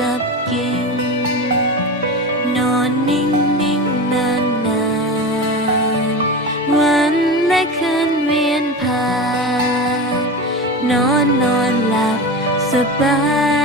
กับกิ่งนอนนิ่งนิ่งนานนานวันและคืนเวียนผ่าน นอนนอนหลับสบาย